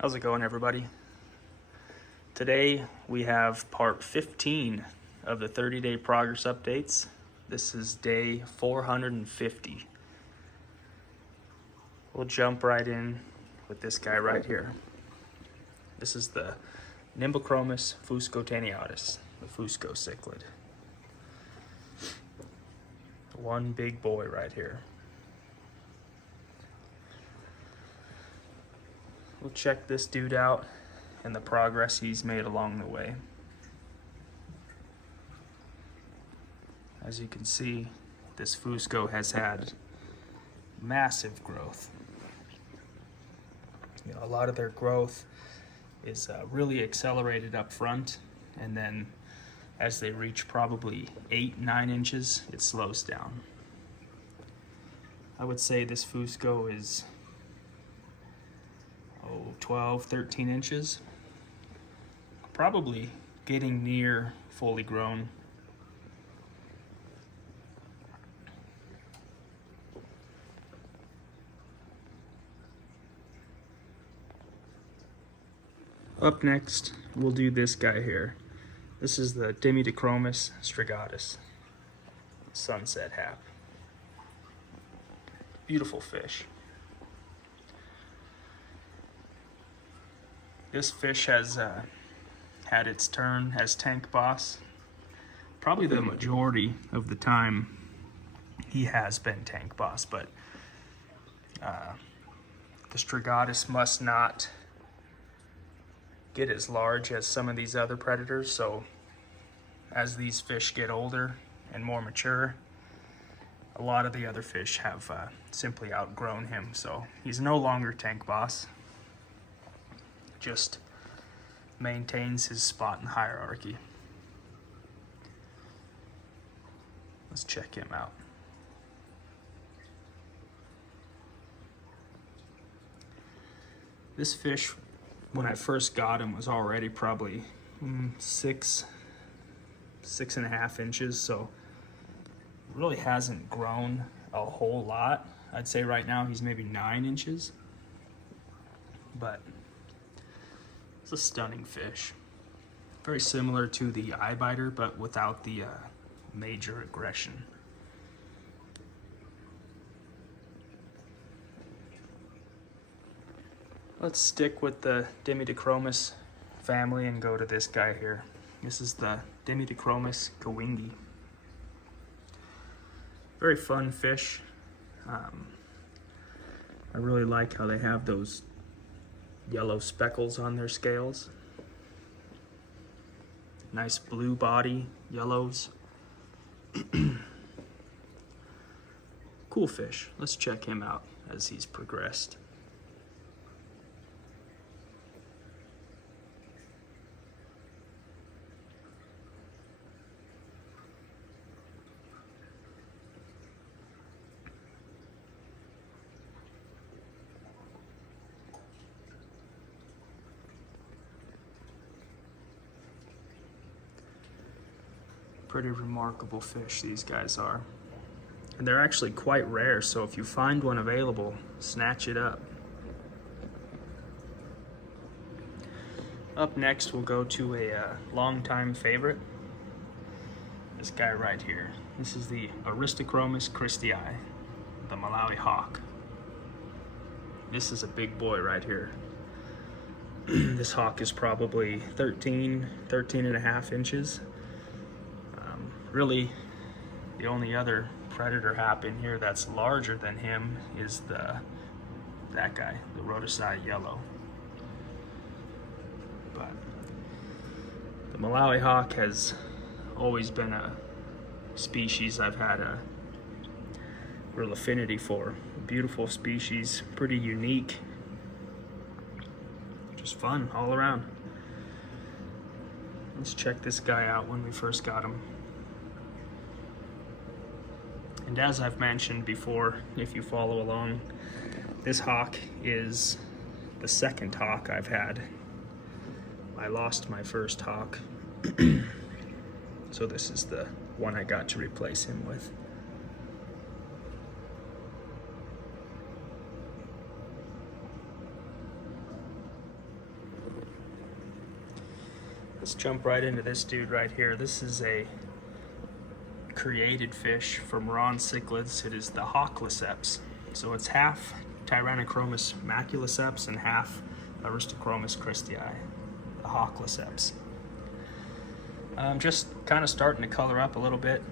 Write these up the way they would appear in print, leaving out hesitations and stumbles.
How's it going, everybody? Today we have part 15 of the 30-day progress updates. This is day 450. We'll jump right in with this guy right here. This is the Demidechromis Fusco, the Fusco cichlid. One big boy right here. We'll check this dude out and the progress he's made along the way. As you can see, this Fusco has had massive growth. A lot of their growth is really accelerated up front, and then as they reach probably 8-9 inches, it slows down. I would say this Fusco is 12-13 inches, probably getting near fully grown. Up next, we'll do this guy here. This is the Demidechromis strigatus, sunset hap. Beautiful fish. This fish has had its turn as tank boss. Probably the majority of the time he has been tank boss, but the strigatus must not get as large as some of these other predators, so as these fish get older and more mature, a lot of the other fish have simply outgrown him, so he's no longer tank boss. Just maintains his spot in the hierarchy. Let's check him out. This fish, when I first got him, was already probably 6.5 inches, so really hasn't grown a whole lot. I'd say right now he's maybe 9 inches, but it's a stunning fish. Very similar to the eye biter, but without the major aggression. Let's stick with the Demidechromis family and go to this guy here. This is the Demidechromis kingi. Very fun fish. I really like how they have those yellow speckles on their scales. Nice blue body, yellows. Cool fish. Let's check him out as he's progressed. Pretty remarkable fish these guys are. And they're actually quite rare, so if you find one available, snatch it up. Up next, we'll go to a longtime favorite. This guy right here. This is the Aristochromis christii, the Malawi hawk. This is a big boy right here. This hawk is probably 13.5 inches. Really, the only other predator hap in here that's larger than him is that guy, the rostratus yellow. But the Malawi hawk has always been a species I've had a real affinity for. A beautiful species, pretty unique, just fun all around. Let's check this guy out when we first got him. And as I've mentioned before, if you follow along, this hawk is the second hawk I've had. I lost my first hawk, so this is the one I got to replace him with. Let's jump right into this dude right here. This is a created fish from cichlids. It is the hawkliceps. So it's half Demidechromis maculiceps and half Aristochromis christii, the hawkliceps. I'm just kind of starting to color up a little bit.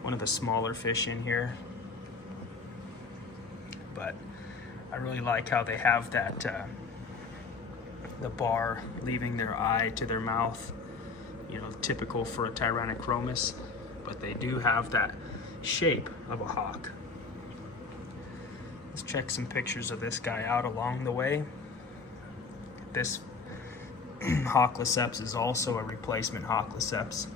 One of the smaller fish in here, but I really like how they have that the bar leaving their eye to their mouth, you know, typical for a Demidechromis, but they do have that shape of a hawk. Let's check some pictures of this guy out along the way. This hawkliceps is also a replacement hawkliceps.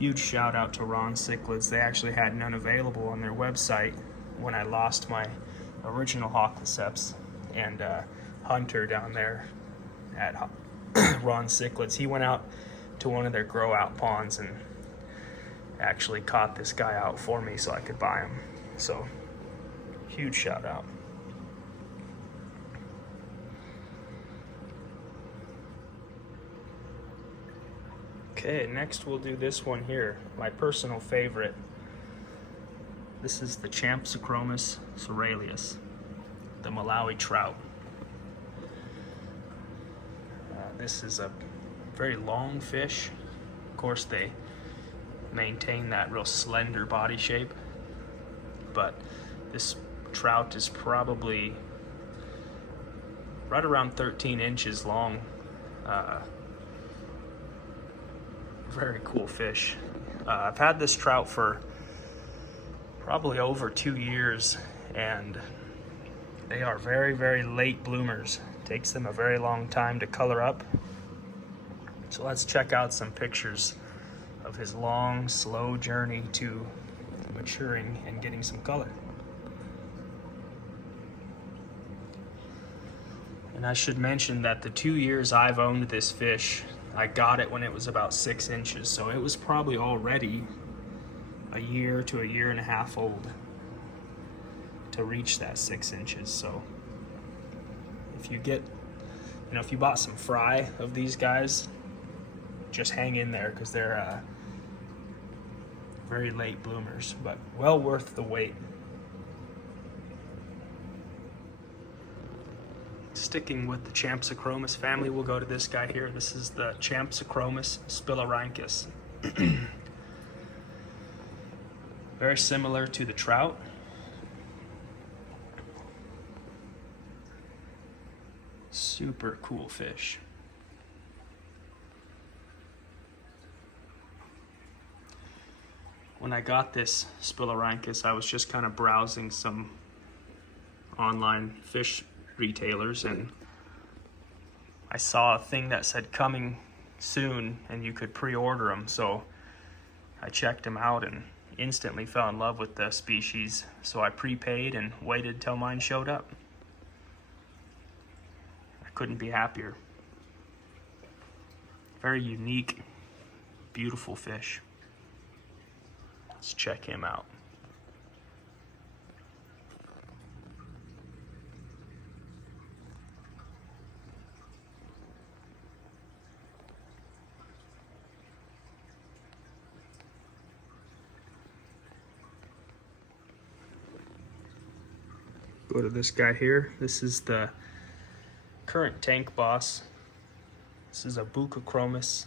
Huge shout out to cichlids. They actually had none available on their website when I lost my original hawkliceps, and Hunter down there at cichlids, he went out to one of their grow out ponds and actually caught this guy out for me so I could buy him. So huge shout out. Okay, next we'll do this one here, my personal favorite. This is the Demichromis cerealius, the Malawi trout. This is a very long fish. Of course, they maintain that real slender body shape, but this trout is probably right around 13 inches long. Very cool fish. I've had this trout for probably over 2 years, and they are very, very late bloomers. Takes them a very long time to color up. So let's check out some pictures of his long, slow journey to maturing and getting some color. And I should mention that the 2 years I've owned this fish, I got it when it was about 6 inches, so it was probably already a year to a year and a half old to reach that 6 inches. So if you get, you know, if you bought some fry of these guys, just hang in there, because they're very late bloomers, but well worth the wait. Sticking with the Demichromis family, we'll go to this guy here. This is the Demichromis spilotius. Very similar to the trout. Super cool fish. When I got this spilotius, I was just kind of browsing some online fish retailers, and I saw a thing that said coming soon and you could pre-order them. So I checked them out and instantly fell in love with the species. So I prepaid and waited till mine showed up. I couldn't be happier. Very unique, beautiful fish. Let's check him out. Go to this guy here. This is the current tank boss. This is a Demidechromis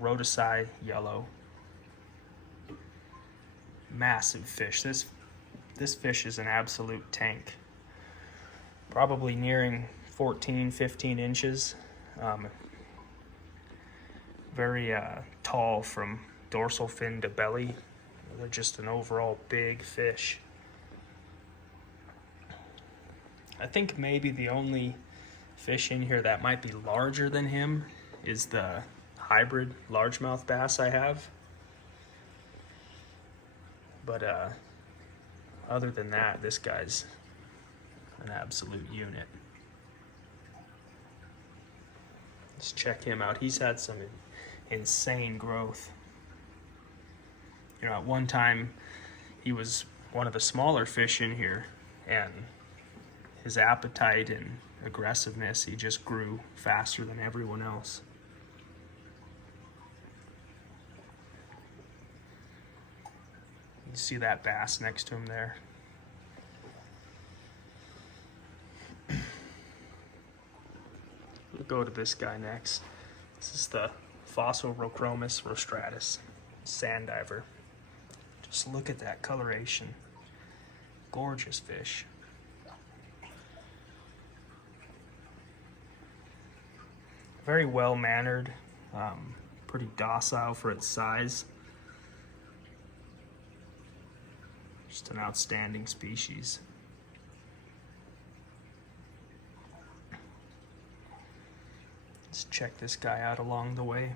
rhodocii yellow. Massive fish. This fish is an absolute tank. Probably nearing 14, 15 inches. Very tall from dorsal fin to belly. They're just an overall big fish. I think maybe the only fish in here that might be larger than him is the hybrid largemouth bass I have. But other than that, this guy's an absolute unit. Let's check him out. He's had some insane growth. You know, at one time he was one of the smaller fish in here, and his appetite and aggressiveness, he just grew faster than everyone else. You see that bass next to him there. We'll go to this guy next. This is the Fusco rostratus sand diver. Just look at that coloration. Gorgeous fish. Very well mannered, pretty docile for its size. Just an outstanding species. Let's check this guy out along the way.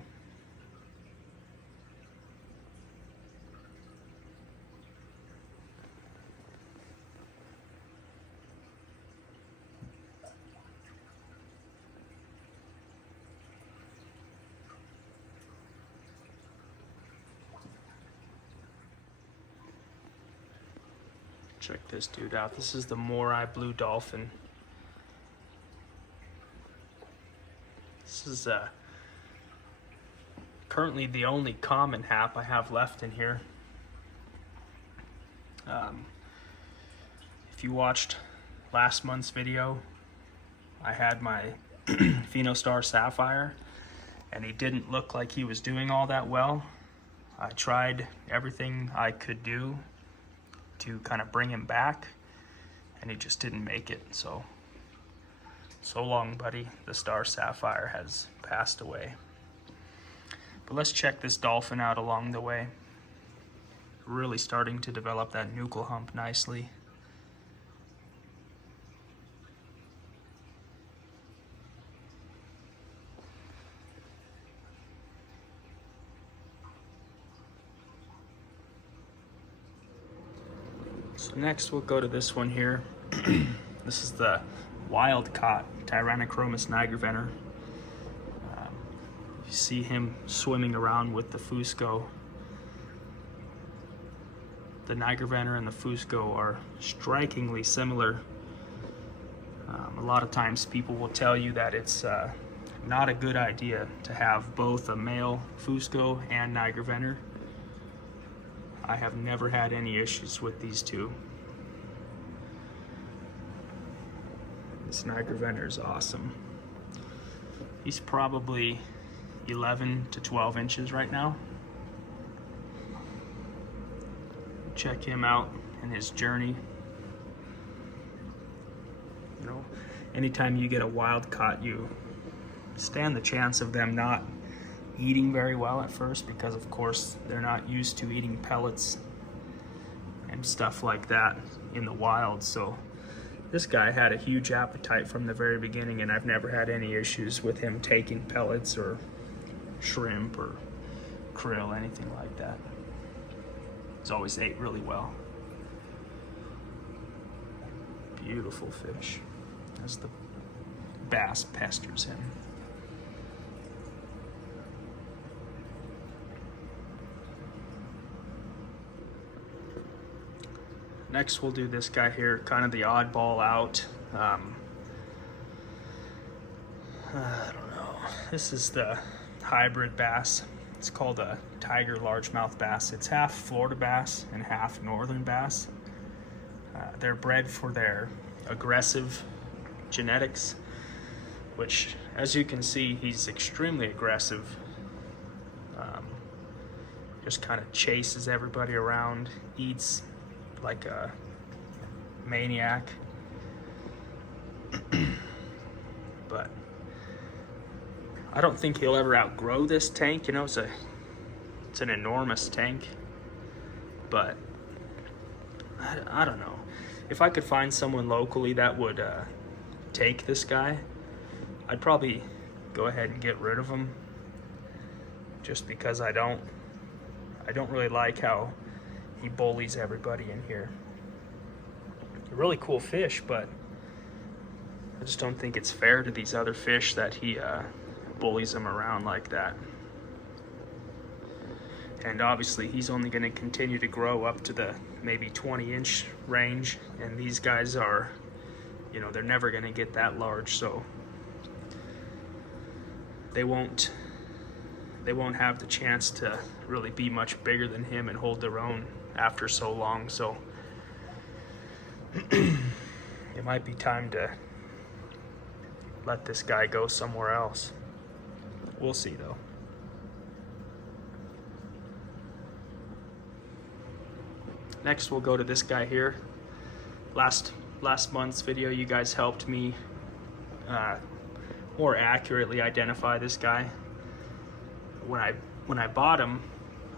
Check this dude out. This is the morai blue dolphin. This is currently the only common hap I have left in here. If you watched last month's video, I had my Phenostar Sapphire, and he didn't look like he was doing all that well. I tried everything I could do to kind of bring him back, and he just didn't make it. So long, buddy. The Star Sapphire has passed away. But let's check this dolphin out along the way. Really starting to develop that nuchal hump nicely. So next we'll go to this one here. This is the wild caught Demidechromis Niger vener. You see him swimming around with the Fusco. The Niger vener and the Fusco are strikingly similar. A lot of times people will tell you that it's not a good idea to have both a male Fusco and Niger vener. I have never had any issues with these two. This Niger vener is awesome. He's probably 11 to 12 inches right now. Check him out in his journey. You know, anytime you get a wild caught, you stand the chance of them not eating very well at first, because of course they're not used to eating pellets and stuff like that in the wild. So this guy had a huge appetite from the very beginning, and I've never had any issues with him taking pellets or shrimp or krill, anything like that. He's always ate really well. Beautiful fish as the bass pesters him. Next we'll do this guy here, kind of the oddball out. I don't know. This is the hybrid bass. It's called a tiger largemouth bass. It's half Florida bass and half northern bass. They're bred for their aggressive genetics, which, as you can see, he's extremely aggressive. Just kind of chases everybody around, eats like a maniac. But I don't think he'll ever outgrow this tank. You know, it's an enormous tank. But I don't know. If I could find someone locally that would take this guy, I'd probably go ahead and get rid of him, just because I don't really like how he bullies everybody in here. A really cool fish, but I just don't think it's fair to these other fish that he bullies them around like that. And obviously he's only going to continue to grow up to the maybe 20-inch range, and these guys are, you know, they're never going to get that large, so they won't they won't have the chance to really be much bigger than him and hold their own after so long. So it might be time to let this guy go somewhere else. We'll see though. Next we'll go to this guy here. Last month's video you guys helped me more accurately identify this guy. When I bought him,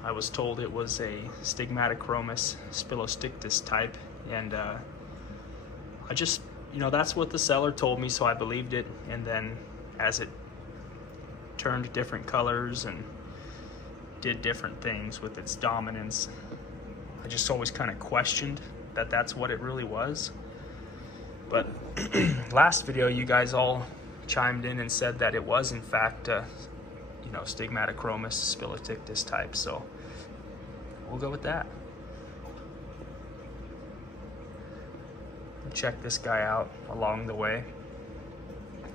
I was told it was a Stigmatic spilotius type, and I just, that's what the seller told me, so I believed it. And then as it turned different colors and did different things with its dominance, I just always kind of questioned that that's what it really was. But last video you guys all chimed in and said that it was in fact Demidechromis spilotius type, so we'll go with that. Check this guy out along the way.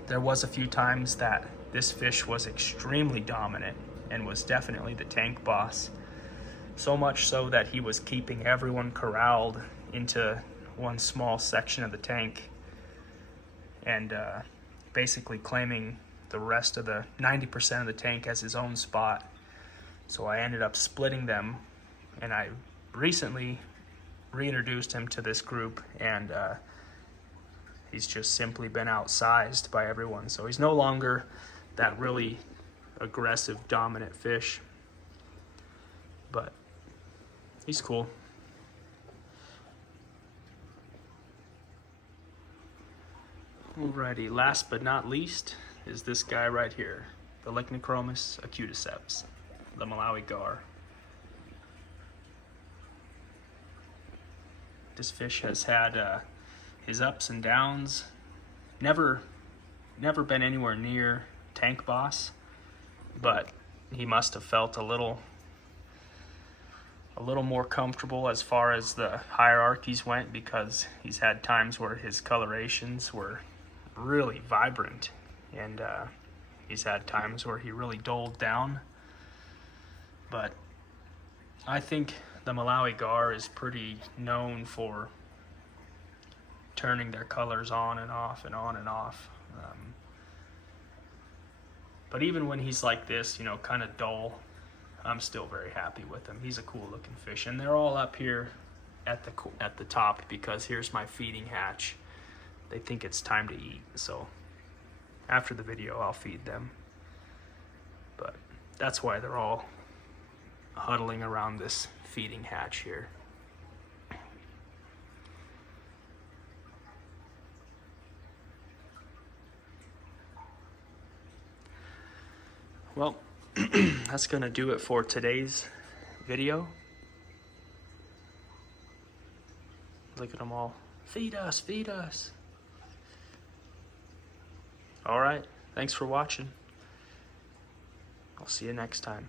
There was a few times that this fish was extremely dominant and was definitely the tank boss, so much so that he was keeping everyone corralled into one small section of the tank and basically claiming the rest of the 90% of the tank as his own spot. So I ended up splitting them, and I recently reintroduced him to this group, and he's just simply been outsized by everyone. So he's no longer that really aggressive, dominant fish, but he's cool. Alrighty, last but not least is this guy right here, the Demichromis acutus, the Malawi gar. This fish has had his ups and downs. Never been anywhere near tank boss, but he must have felt a little more comfortable as far as the hierarchies went, because he's had times where his colorations were really vibrant, and he's had times where he really dulled down. But I think the Malawi gar is pretty known for turning their colors on and off and on and off. But even when he's like this, kind of dull, I'm still very happy with him. He's a cool looking fish, and they're all up here at the top because here's my feeding hatch. They think it's time to eat, so after the video I'll feed them. But that's why they're all huddling around this feeding hatch here. Well, that's gonna do it for today's video. Look at them all. Feed us, feed us. All right, thanks for watching. I'll see you next time.